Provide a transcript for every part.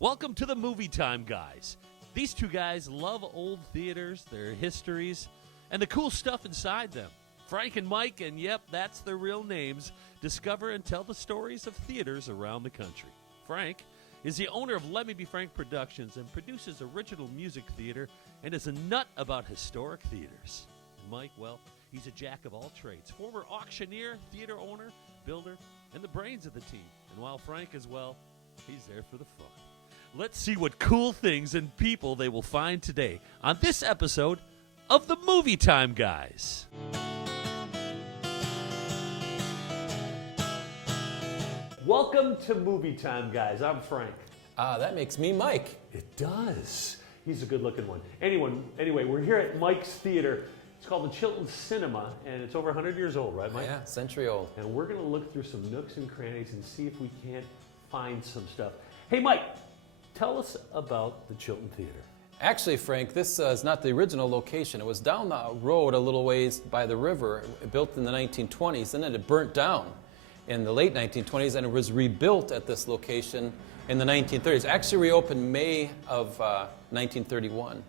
Welcome to the Movie Time Guys. These two guys love old theaters, their histories, and the cool stuff inside them. Frank and Mike, and yep, that's their real names, discover and tell the stories of theaters around the country. Frank is the owner of Let Me Be Frank Productions and produces original music theater and is a nut about historic theaters. And Mike, well, he's a jack of all trades, former auctioneer, theater owner, builder, and the brains of the team. And while Frank is, well, he's there for the fun. Let's see what cool things and people they will find today on this episode of the Movie Time Guys. Welcome to Movie Time Guys. I'm Frank. That makes me Mike. It does. He's a good-looking one. Anyway, we're here at Mike's Theater. It's called the Chilton Cinema, and it's over 100 years old, right, Mike? Yeah, century old. And we're going to look through some nooks and crannies and see if we can't find some stuff. Hey, Mike, tell us about the Chilton Theater. Actually, Frank, this is not the original location. It was down the road a little ways by the river, built in the 1920s, and then it burnt down in the late 1920s, and it was rebuilt at this location in the 1930s. Actually reopened May of 1931.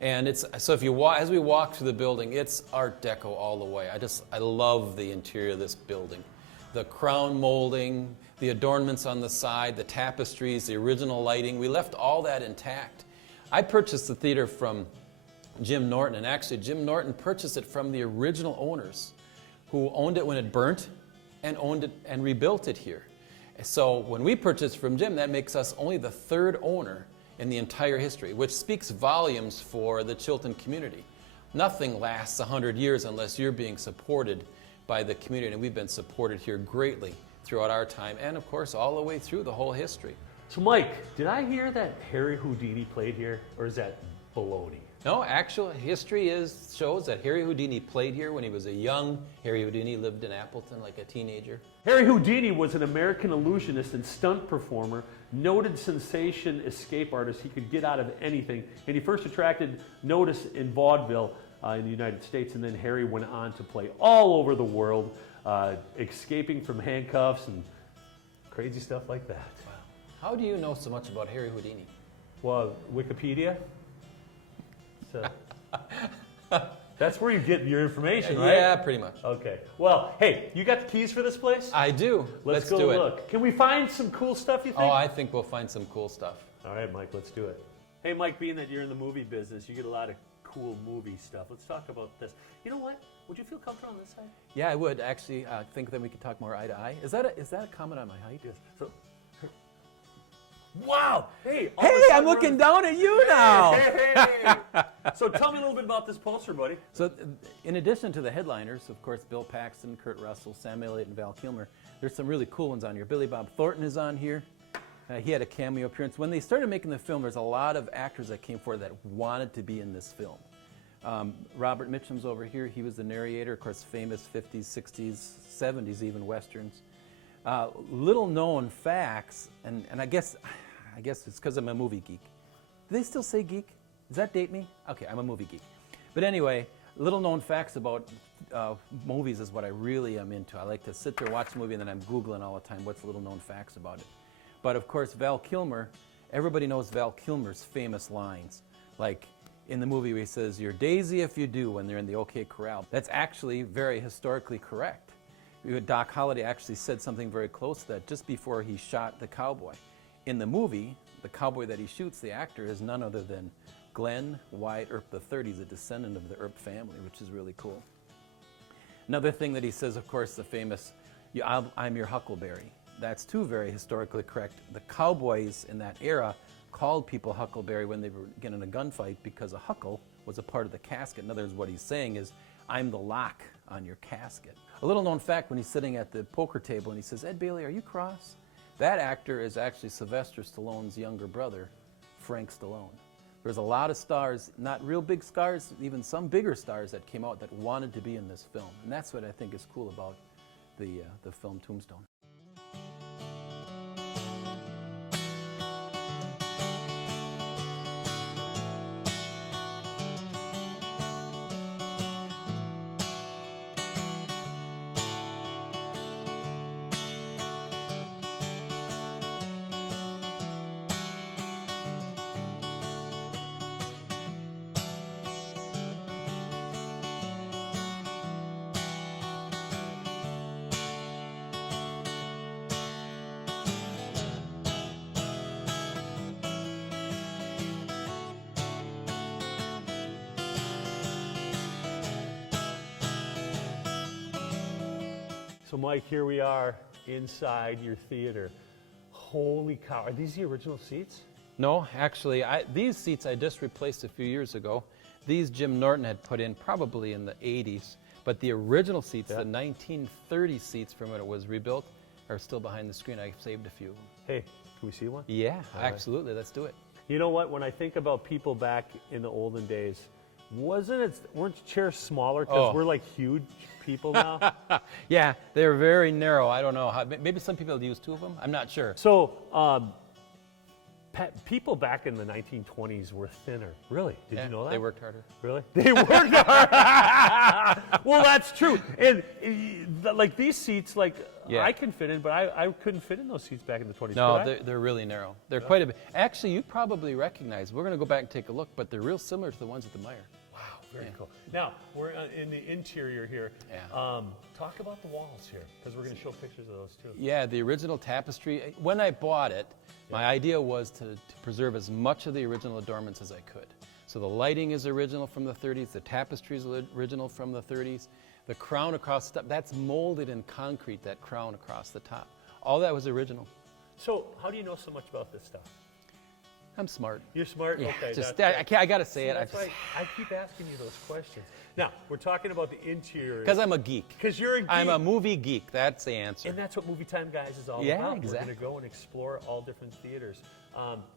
And it's so if you as we walk through the building, it's Art Deco all the way. I love the interior of this building. The crown molding, the adornments on the side, the tapestries, the original lighting. We left all that intact. I purchased the theater from Jim Norton, and actually Jim Norton purchased it from the original owners who owned it when it burnt and owned it and rebuilt it here. So when we purchased from Jim, that makes us only the third owner in the entire history, which speaks volumes for the Chilton community. Nothing lasts 100 years unless you're being supported by the community, and we've been supported here greatly throughout our time, and of course all the way through the whole history. So Mike, did I hear that Harry Houdini played here, or is that baloney? No, actual history shows that Harry Houdini played here when he was a young Harry Houdini, lived in Appleton like a teenager. Harry Houdini was an American illusionist and stunt performer, noted sensation escape artist. He could get out of anything, and he first attracted notice in vaudeville in the United States, and then Harry went on to play all over the world, escaping from handcuffs and crazy stuff like that. Wow. How do you know so much about Harry Houdini? Well, Wikipedia. So, that's where you get your information, right? Yeah, pretty much. Okay. Well, hey, you got the keys for this place? I do. Let's do it. Look. Can we find some cool stuff, you think? Oh, I think we'll find some cool stuff. All right, Mike, let's do it. Hey, Mike, being that you're in the movie business, you get a lot of cool movie stuff. Let's talk about this. You know what? Would you feel comfortable on this side? Yeah, I would actually think that we could talk more eye to eye. Is that a comment on my height? Yes. So, wow! Hey, I'm looking down at you now. Hey. So tell me a little bit about this poster, buddy. So in addition to the headliners, of course, Bill Paxton, Kurt Russell, Sam Elliott, and Val Kilmer, there's some really cool ones on here. Billy Bob Thornton is on here. He had a cameo appearance. When they started making the film, there's a lot of actors that came forward that wanted to be in this film. Robert Mitchum's over here. He was the narrator, of course, famous 50s, 60s, 70s, even Westerns. Little known facts, and I guess it's because I'm a movie geek. Do they still say geek? Does that date me? Okay, I'm a movie geek. But anyway, little known facts about movies is what I really am into. I like to sit there, watch a movie, and then I'm Googling all the time what's little known facts about it. But of course, Val Kilmer, everybody knows Val Kilmer's famous lines. Like in the movie where he says, "You're Daisy if you do," when they're in the OK Corral. That's actually very historically correct. Doc Holliday actually said something very close to that just before he shot the cowboy. In the movie, the cowboy that he shoots, the actor, is none other than Glenn Wyatt Earp III. He's a descendant of the Earp family, which is really cool. Another thing that he says, of course, the famous, "I'm your Huckleberry." That's too very historically correct. The cowboys in that era called people Huckleberry when they were getting in a gunfight because a huckle was a part of the casket. In other words, what he's saying is, "I'm the lock on your casket." A little known fact, when he's sitting at the poker table and he says, "Ed Bailey, are you cross?" That actor is actually Sylvester Stallone's younger brother, Frank Stallone. There's a lot of stars, not real big stars, even some bigger stars that came out that wanted to be in this film. And that's what I think is cool about the film Tombstone. So Mike, here we are inside your theater. Holy cow, are these the original seats? No, actually, these seats I just replaced a few years ago. These Jim Norton had put in probably in the 80s, but the original seats, the 1930 seats from when it was rebuilt, are still behind the screen. I saved a few of them. Hey, can we see one? Yeah, absolutely. Let's do it. You know what? When I think about people back in the olden days, weren't chairs smaller because we're like huge people now? Yeah, they're very narrow. I don't know how. Maybe some people use two of them. I'm not sure. So people back in the 1920s were thinner. Really? Did you know that? They worked harder. Really? They worked hard. Well, that's true. And like these seats, I can fit in, but I couldn't fit in those seats back in the 20s. No, they're really narrow. They're quite a bit. Actually, you probably recognize. We're going to go back and take a look, but they're real similar to the ones at the Meyer. Wow, very cool. Now we're in the interior here. Yeah. Talk about the walls here, because we're going to show pictures of those too. Yeah, the original tapestry. When I bought it, my idea was to preserve as much of the original adornments as I could. So the lighting is original from the 30s, the tapestry is original from the 30s, the crown across the top, that's molded in concrete, that crown across the top. All that was original. So how do you know so much about this stuff? I'm smart. You're smart? Yeah, Okay. I got to say it. That's why I keep asking you those questions. Now, we're talking about the interior. Because I'm a geek. Because you're a geek. I'm a movie geek. That's the answer. And that's what Movie Time Guys is all Yeah, about. exactly. We're going to go and explore all different theaters.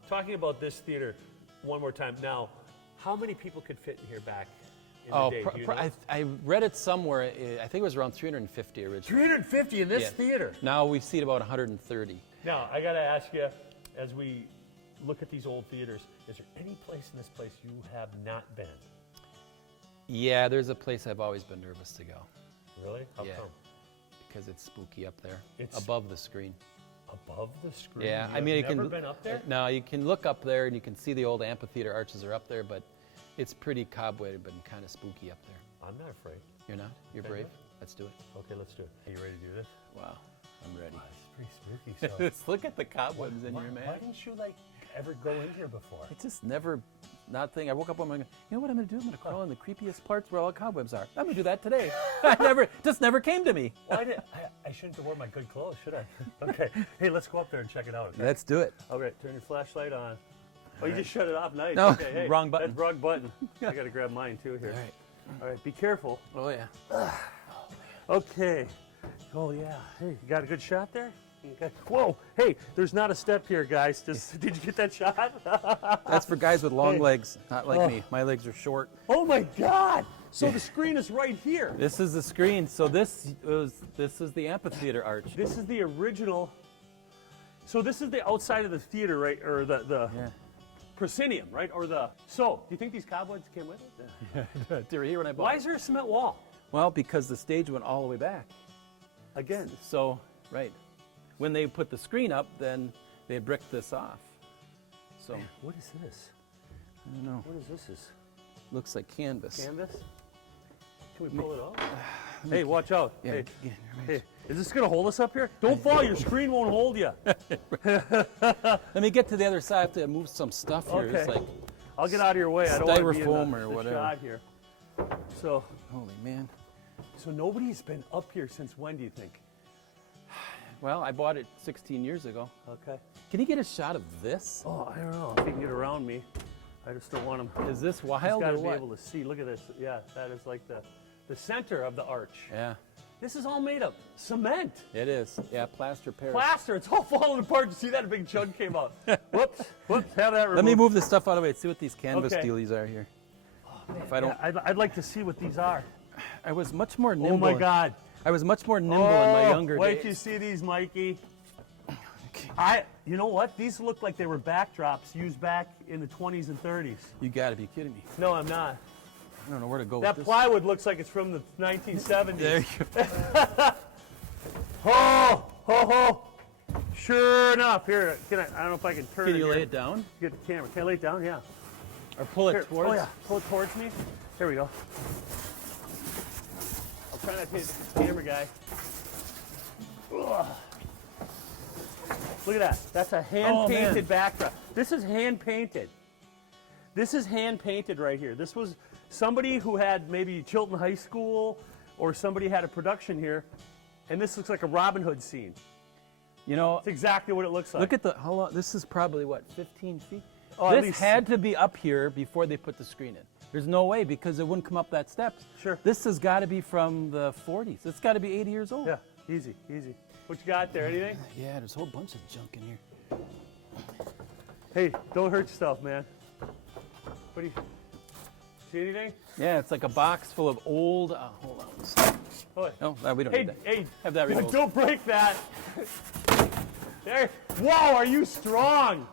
Talking about this theater one more time. Now, how many people could fit in here back in the day? Do you know? I read it somewhere. I think it was around 350 originally. 350 in this theater? Now we seat about 130. Now, I got to ask you, as we look at these old theaters, is there any place in this place you have not been? Yeah, there's a place I've always been nervous to go. Really? How come? Because it's spooky up there, It's above the screen. Above the screen? Yeah, You've you never can. been up there? No, you can look up there and you can see the old amphitheater arches are up there, but it's pretty cobwebby and kind of spooky up there. I'm not afraid. You're not? You're brave? Let's do it. Okay, let's do it. Are you ready to do this? Wow, I'm ready. It's pretty spooky. So Look at the cobwebs in why, here, man. why didn't you ever go in here before? It's just never not thing. I woke up one morning, you know what I'm going to do? I'm going to crawl in the creepiest parts where all the cobwebs are. I'm going to do that today. Just never came to me. Well, I shouldn't have worn my good clothes, should I? Okay. Hey, let's go up there and check it out. Okay? Let's do it. All right, turn your flashlight on. Oh, you just shut it off. Nice. No, Okay, hey, wrong button. That's wrong button. I got to grab mine too here. All right. All right, be careful. Oh, yeah. Okay. Oh, yeah. Hey, you got a good shot there? Okay. Whoa. Hey, there's not a step here, guys. Did you get that shot? That's for guys with long Hey. legs, not like me. My legs are short. Oh, my God. So the screen is right here. This is the screen. So this is the amphitheater arch. This is the original. So this is the outside of the theater, right? Or the proscenium, right? So, do you think these cobwebs came with it? They were here when I bought Why it. is there a cement wall? Well, because the stage went all the way back. Again. So, right. When they put the screen up, then they bricked this off. So, What is this? I don't know. What is this? Looks like canvas. Canvas? Can we pull it off? Hey, watch out. Yeah, Hey, yeah, hey, is this going to hold us up here? Don't fall. Your screen won't hold you. Let me get to the other side. I have to move some stuff here. Okay. It's like, I'll get out of your way. I don't want to be in Styrofoam or the whatever. shot here. So holy man. nobody's been up here since when, do you think? Well, I bought it 16 years ago. Okay. Can you get a shot of this? Oh, I don't know if he can get around me. I just don't want him. Is this He's wild got or to be what? able to see. Look at this. Yeah, that is like the center of the arch. Yeah, This is all made of cement. it is. Yeah, plaster Paris. Plaster. It's all falling apart. You see that? A big chunk came out. Whoops. Have that removed. Let me move this stuff out of the way. See what these canvas Okay. dealies are here. If I don't, Yeah, I'd like to see what these are. I was much more nimble. Oh my God. I was much more nimble in my younger wait days. till you see these, Mikey. You know what? These look like they were backdrops used back in the 20s and 30s. You got to be kidding me. No, I'm not. I don't know where to go That with this. plywood looks like it's from the 1970s. There you go. Oh. Sure enough. Here, I don't know if I can turn Can it you here. lay it down Get the camera. Can I lay it down? Yeah. or pull it Here. towards? Oh, yeah. Pull it towards me. There we go. I'll try not to hit the camera guy. Ugh. Look at that. That's a hand-painted backdrop. This is hand-painted. This is hand-painted right here. This was somebody who had maybe Chilton High School or somebody had a production here And this looks like a Robin Hood scene. You know, That's exactly what it looks like. look at how long, this is probably what, 15 feet? Oh, at this least. had to be up here before they put the screen in. There's no way because it wouldn't come up that steps. Sure. This has got to be from the 40s. It's got to be 80 years old. Yeah, easy, easy. What you got there? Anything? Yeah, there's a whole bunch of junk in here. Hey, don't hurt yourself, man. What do you see? Anything? Yeah, it's like a box full of old. Hold on. One second. Oh, No, we don't hey, need that. hey, Have that removed. don't break that. There. Whoa, are you strong?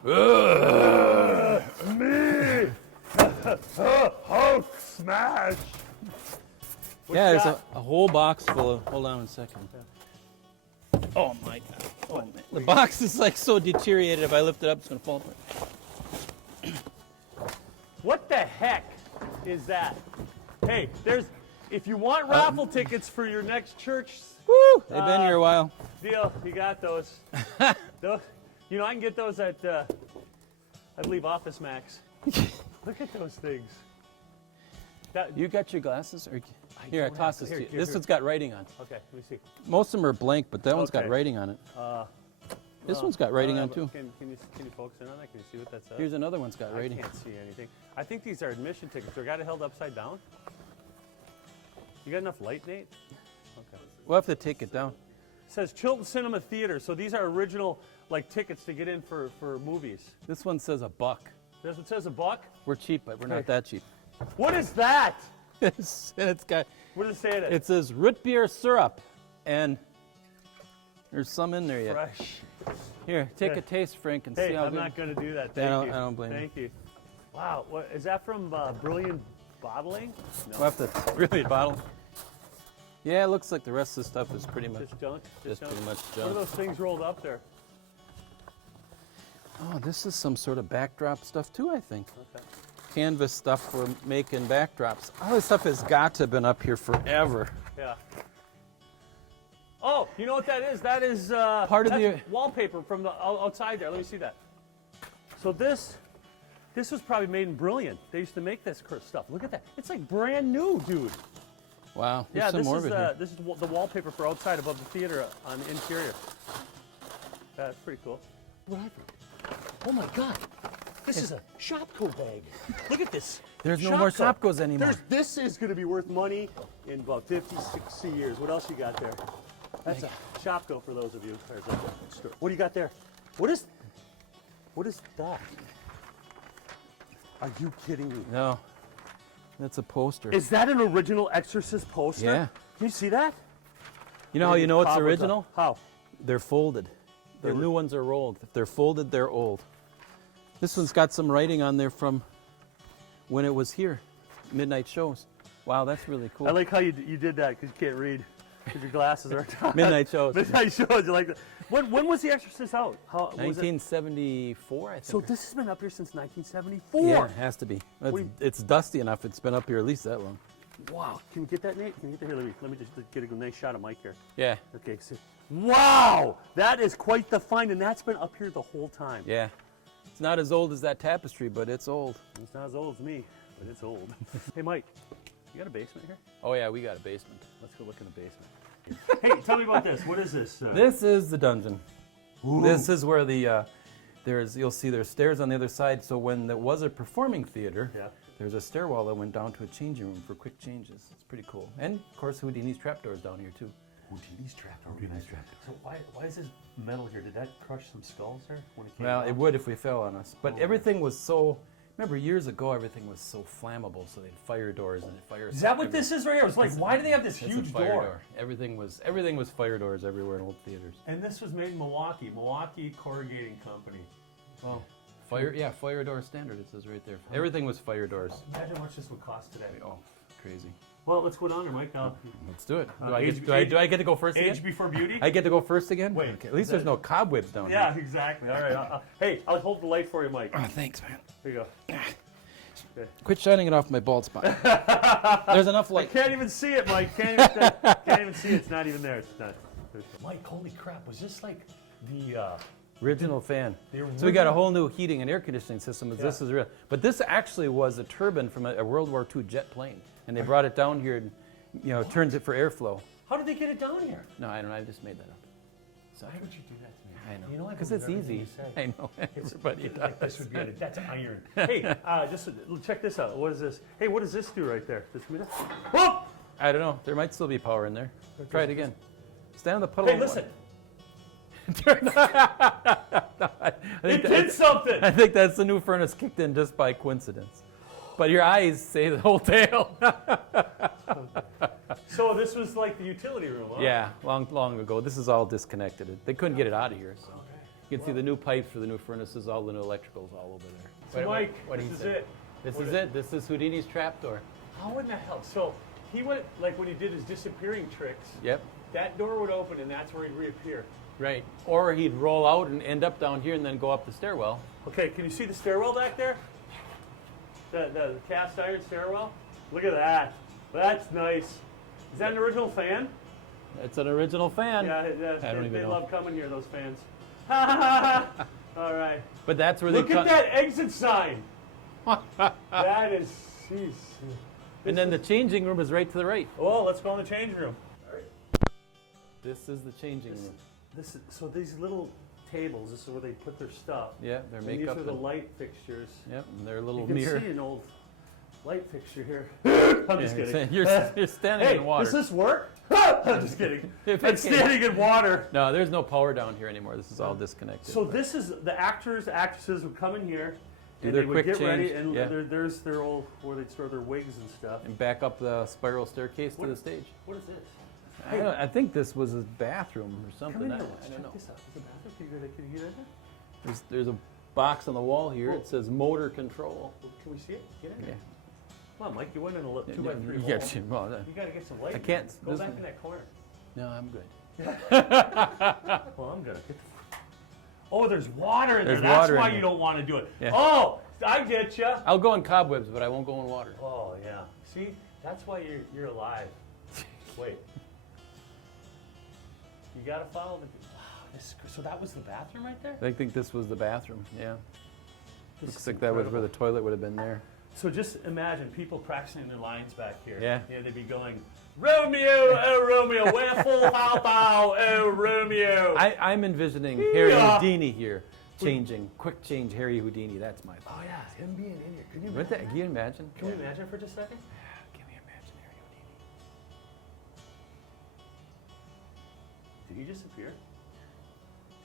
Me. Hulk smash. What Yeah, you there's got? a whole box full of. Hold on a second. Oh my God. Oh man. The box is like so deteriorated. If I lift it up, it's gonna fall apart. What the heck is that? Hey, if you want raffle tickets for your next church Woo! They've been here a while. deal, you got those. Those, I can get those at, I believe, Office Max. Look at those things. You got your glasses? Or here, I don't toss have- this to you. here, This here. one's got writing on. Okay, let me see. Most of them are blank, but that one's got Okay. writing on it. This one's got writing on too. Can you focus in on that? Can you see what that says? Here's another one's got I writing. can't see anything. I think these are admission tickets. They got it held upside down. You got enough light, Nate? Okay. We'll have to take it down. It says Chilton Cinema Theater. So these are original tickets to get in for movies. This one says $1. Does it says $1? We're cheap, but we're Okay. not that cheap. What is that? It's got. What does it say in it? It says root beer syrup, and there's some in there yet. Fresh. Here, take Yeah. a taste, Frank, and Hey, see how I'm good. not going to do that. I Thank don't- you. I don't blame you. Thank you. Wow. What, is that from Brilliant Bottling? No. We'll have to really bottle. Yeah, it looks like the rest of the stuff is pretty much Just junk? just junk? pretty much What are junk. those things rolled up there? Oh, this is some sort of backdrop stuff too, I think. Okay. Canvas stuff for making backdrops. All this stuff has got to have been up here forever. Yeah. Oh, you know what that is? That is Part of that's the- wallpaper from the outside there. Let me see that. So this was probably made in Brilliant. They used to make this stuff. Look at that. It's like brand new, dude. Wow. There's Yeah, some this more is of it here. this is the wallpaper for outside above the theater on the interior. That's pretty cool. What I think? Oh my God, this is a Shopko bag. Look at this. There's no more Shopko. Shopkos anymore. This is going to be worth money in about 50, 60 years. What else you got there? That's a Shopko for those of you. There's a- What do you got there? What is that? Are you kidding me? No, that's a poster. Is that an original Exorcist poster? Yeah. Can you see that? You know how you know it's Cobwebs original? up. How? They're folded. The new ones are rolled. If they're folded, they're old. This one's got some writing on there from when it was here, midnight shows. Wow, that's really cool. I like how you did that because you can't read because your glasses are on. Midnight shows. Midnight shows. You like that? When was The Exorcist out? How was it? 1974, I think. So this has been up here since 1974. Yeah, it has to be. do you- It's dusty enough. It's been up here at least that long. Wow. Can you get that, Nate? Can you get that here? Let me just get a nice shot of Mike here. Yeah, Okay. So, wow, that is quite the find, and that's been up here the whole time. yeah. It's not as old as that tapestry, but it's old. It's not as old as me, but it's old. Hey, Mike, you got a basement here? Oh yeah, we got a basement. Let's go look in the basement. Hey, tell me about this. What is this? This is the dungeon. This is where the you'll see there's stairs on the other side. So when there was a performing theater, Yeah. there's a stairwell that went down to a changing room for quick changes. It's pretty cool. And of course Houdini's trapdoors down here too. Houdini's trapdoor. So why is this metal here? Did that crush some skulls there when it came Well, down? it would if we fell on us. But Oh. everything was so. Remember years ago, everything was so flammable. So they'd fire doors and fire. Is that what this is right here? It's like, why do they have this It's a huge fire door? Everything was fire doors everywhere in old theaters. And this was made in Milwaukee Corrugating Company. Oh, fire door standard. It says right there. Everything was fire doors. Imagine how much this would cost today. Oh, crazy. Well, let's go down there, Mike. Let's do it. age- Do I get to go first Age again? before beauty? I get to go first again? Wait, Okay, at least there's no cobwebs down Yeah, here. exactly. All right. Hey, I'll hold the light for you, Mike. Oh, thanks, man. Here you go. Quit shining it off my bald spot. There's enough I light. can't even see it, Mike. Can't even see it. It's not even there. It's not. Mike, holy crap. Was this like the... Original fan. The So we got a original- whole new heating and air conditioning system. This is real. But this actually was a turbine from a World War II jet plane. And they brought it down here and, turns it for airflow. How did they get it down here? No, I don't know. I just made that up. So, Why would you do that to me? I know. You know I Because believe it's everything easy. you say. I know. Everybody Like does. this would be it. That's iron. Hey, just check this out. What is this? Hey, what does this do right there? This Whoa! I don't know. There might still be power in there. Try it again. Stand on the puddle. Hey, of listen. I It did something. I think that's the new furnace kicked in just by coincidence. But your eyes say the whole tale. So this was like the utility room, huh? Yeah, long ago. This is all disconnected. They couldn't get it out of here, so you can see the new pipes for the new furnaces, all the new electricals all over there. So Mike, what this he is said. it. This is it. This is Houdini's trapdoor. How in the hell? So he went, like when he did his disappearing tricks, Yep. that door would open and that's where he'd reappear. Right. Or he'd roll out and end up down here and then go up the stairwell. Okay, can you see the stairwell back there? The cast iron stairwell? Look at that. That's nice. Is that an original fan? It's an original fan. Yeah, I don't even they know. love coming here, those fans. All right. But that's where Look they at that exit sign. That is, jeez. And then the changing room is right to the right. Oh, let's go in the change room. This is the changing room. So these little tables, this is where they put their stuff. Yeah, their And makeup. these are the and- light fixtures. Yep, and their little You can mirror. see an old light fixture here. I'm just Yeah, kidding. You're standing Hey, in water. does this work? I'm just kidding. If I'm it can- standing in water. No, there's no power down here anymore. This is all disconnected. So this is the actresses would come in here, Do and their they would quick get ready, change, and yeah. there's their old where they'd store their wigs and stuff. And back up the spiral staircase What- to the stage. What is this? I think this was a bathroom or Come something. in I here. don't Let's know. check this out. Is it a bathroom? Can you get in there? There's a box on the wall here. Whoa. It says motor control. Can we see it? Get in Yeah. there. Come on, Mike. You went in a 2x3 You hole. get you. Well, You got to get some light. I can't- Go this back one- in that corner. no, I'm good. Well, I'm gonna. Oh, there's water in There's there. That's water in why there. you don't want to do it. Yeah. Oh, I get you. I'll go in cobwebs, but I won't go in water. Oh yeah. See, that's why you're alive. Wait. You gotta follow the. Wow. So that was the bathroom right there. I think this was the bathroom. Yeah. This Looks is like that was where incredible. the toilet would have been there. So just imagine people practicing their lines back here. Yeah. Yeah, they'd be going, Romeo, oh Romeo, wherefore how thou, oh Romeo. I'm envisioning Harry Yeah. Houdini here, changing, quick change Harry Houdini. That's my thought. Oh yeah, him being in here. Can you Wouldn't imagine? that, can you imagine? Can we imagine for just a second? Can we imagine Harry Houdini? Did he disappear?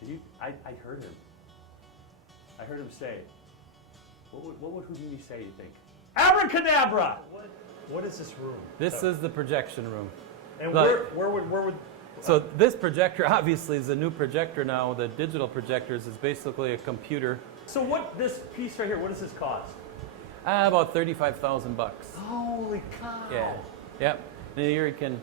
Did you? I heard him. I heard him say. What would Houdini say? You think? Abracadabra! What is this room? This is the projection room. And Look. where would? So this projector obviously is a new projector now. The digital projectors is basically a computer. So what? This piece right here. What does this cost? About $35,000. Holy cow! Yeah. Yep. And here you can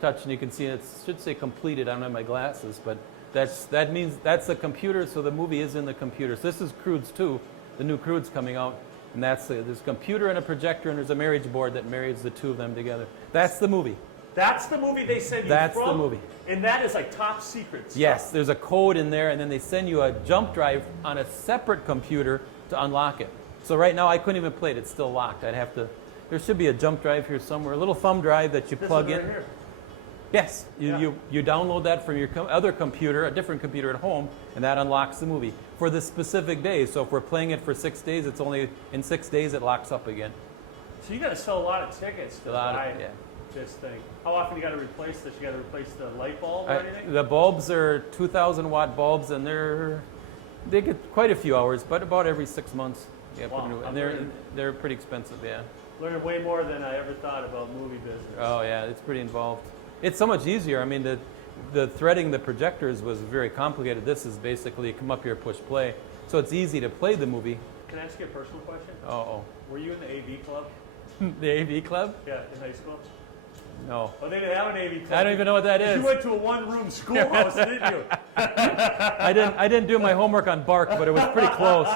touch and you can see it should say completed. I don't have my glasses, but that means that's the computer. So the movie is in the computer. So this is Crudes 2, the new Crudes coming out, and there's a computer and a projector and there's a marriage board that marries the two of them together. That's the movie. That's the movie they send you That's from. the movie. And that is like top secret stuff. Yes, there's a code in there, and then they send you a jump drive on a separate computer to unlock it. So right now I couldn't even play it; it's still locked. I'd have to. There should be a jump drive here somewhere, a little thumb drive that you This plug one in. right here. Yes, Yeah. you download that from your other computer, a different computer at home, and that unlocks the movie for the specific day. So if we're playing it for 6 days, it's only in 6 days it locks up again. So you got to sell a lot of tickets to A lot of- buy yeah. this thing. How often you got to replace this? You got to replace the light bulb or anything? The bulbs are 2,000 watt bulbs, and they get quite a few hours, but about every 6 months. Yeah, Wow, and I'm they're learning. they're pretty expensive. Yeah. Learned way more than I ever thought about movie business. Oh yeah, it's pretty involved. It's so much easier. I mean, the threading the projectors was very complicated. This is basically you come up here, push play, so it's easy to play the movie. Can I ask you a personal question? Oh, Were you in the AV club? the AV club? Yeah, in high school? No, Oh, they didn't have an AV club. I don't even know what that You is. went to a one-room schoolhouse, didn't you? I didn't do my homework on Bark, but it was pretty close.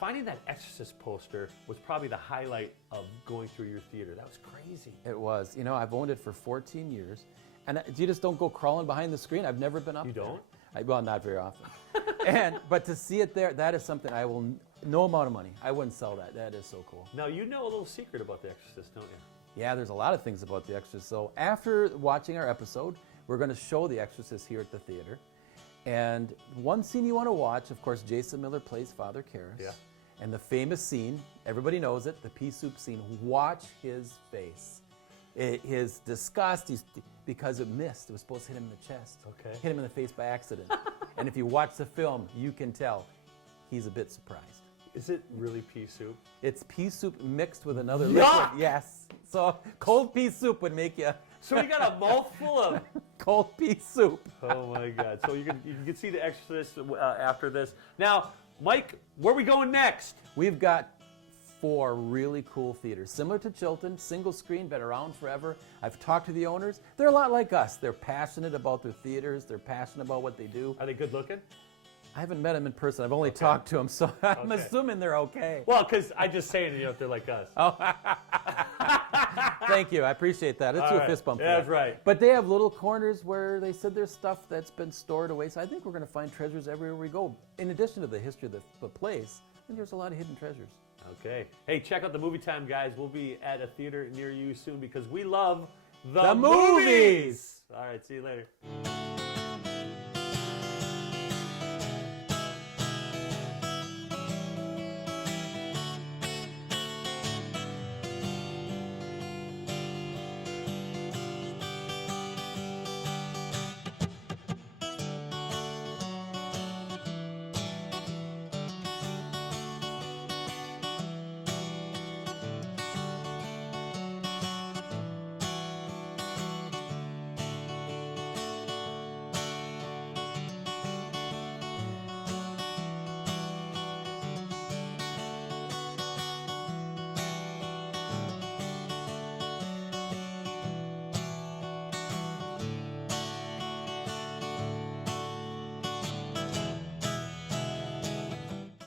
Finding that Exorcist poster was probably the highlight of going through your theater. That was crazy. It was. You know, I've owned it for 14 years, and you just don't go crawling behind the screen. I've never been up. You there. don't? Well, not very often. But to see it there, that is something I will. No amount of money. I wouldn't sell that. That is so cool. Now, you know a little secret about The Exorcist, don't you? Yeah, there's a lot of things about The Exorcist. So after watching our episode, we're going to show The Exorcist here at the theater. And one scene you want to watch, of course, Jason Miller plays Father Karras. Yeah. And the famous scene, everybody knows it, the pea soup scene. Watch his face. His disgust, because it missed. It was supposed to hit him in the chest. Okay. Hit him in the face by accident. And if you watch the film, you can tell he's a bit surprised. Is it really pea soup? It's pea soup mixed with another Yuck! liquid. Yes. So cold pea soup would make you So we got a mouthful of. cold pea soup. Oh my God! So you can see The Exorcist after this. Now, Mike, where are we going next? We've got 4 really cool theaters, similar to Chilton, single screen, been around forever. I've talked to the owners. They're a lot like us. They're passionate about their theaters. They're passionate about what they do. Are they good looking? I haven't met them in person. I've only talked to them, so I'm Okay. assuming they're okay. Well, because I just saying, if they're like us. Oh, thank you. I appreciate that. Let's All do a right. fist bump. for Yeah, that. that's right. But they have little corners where they said there's stuff that's been stored away. So I think we're going to find treasures everywhere we go. In addition to the history of the place, I think there's a lot of hidden treasures. Okay. Hey, check out the Movie Time, guys. We'll be at a theater near you soon because we love The movies! All right. See you later.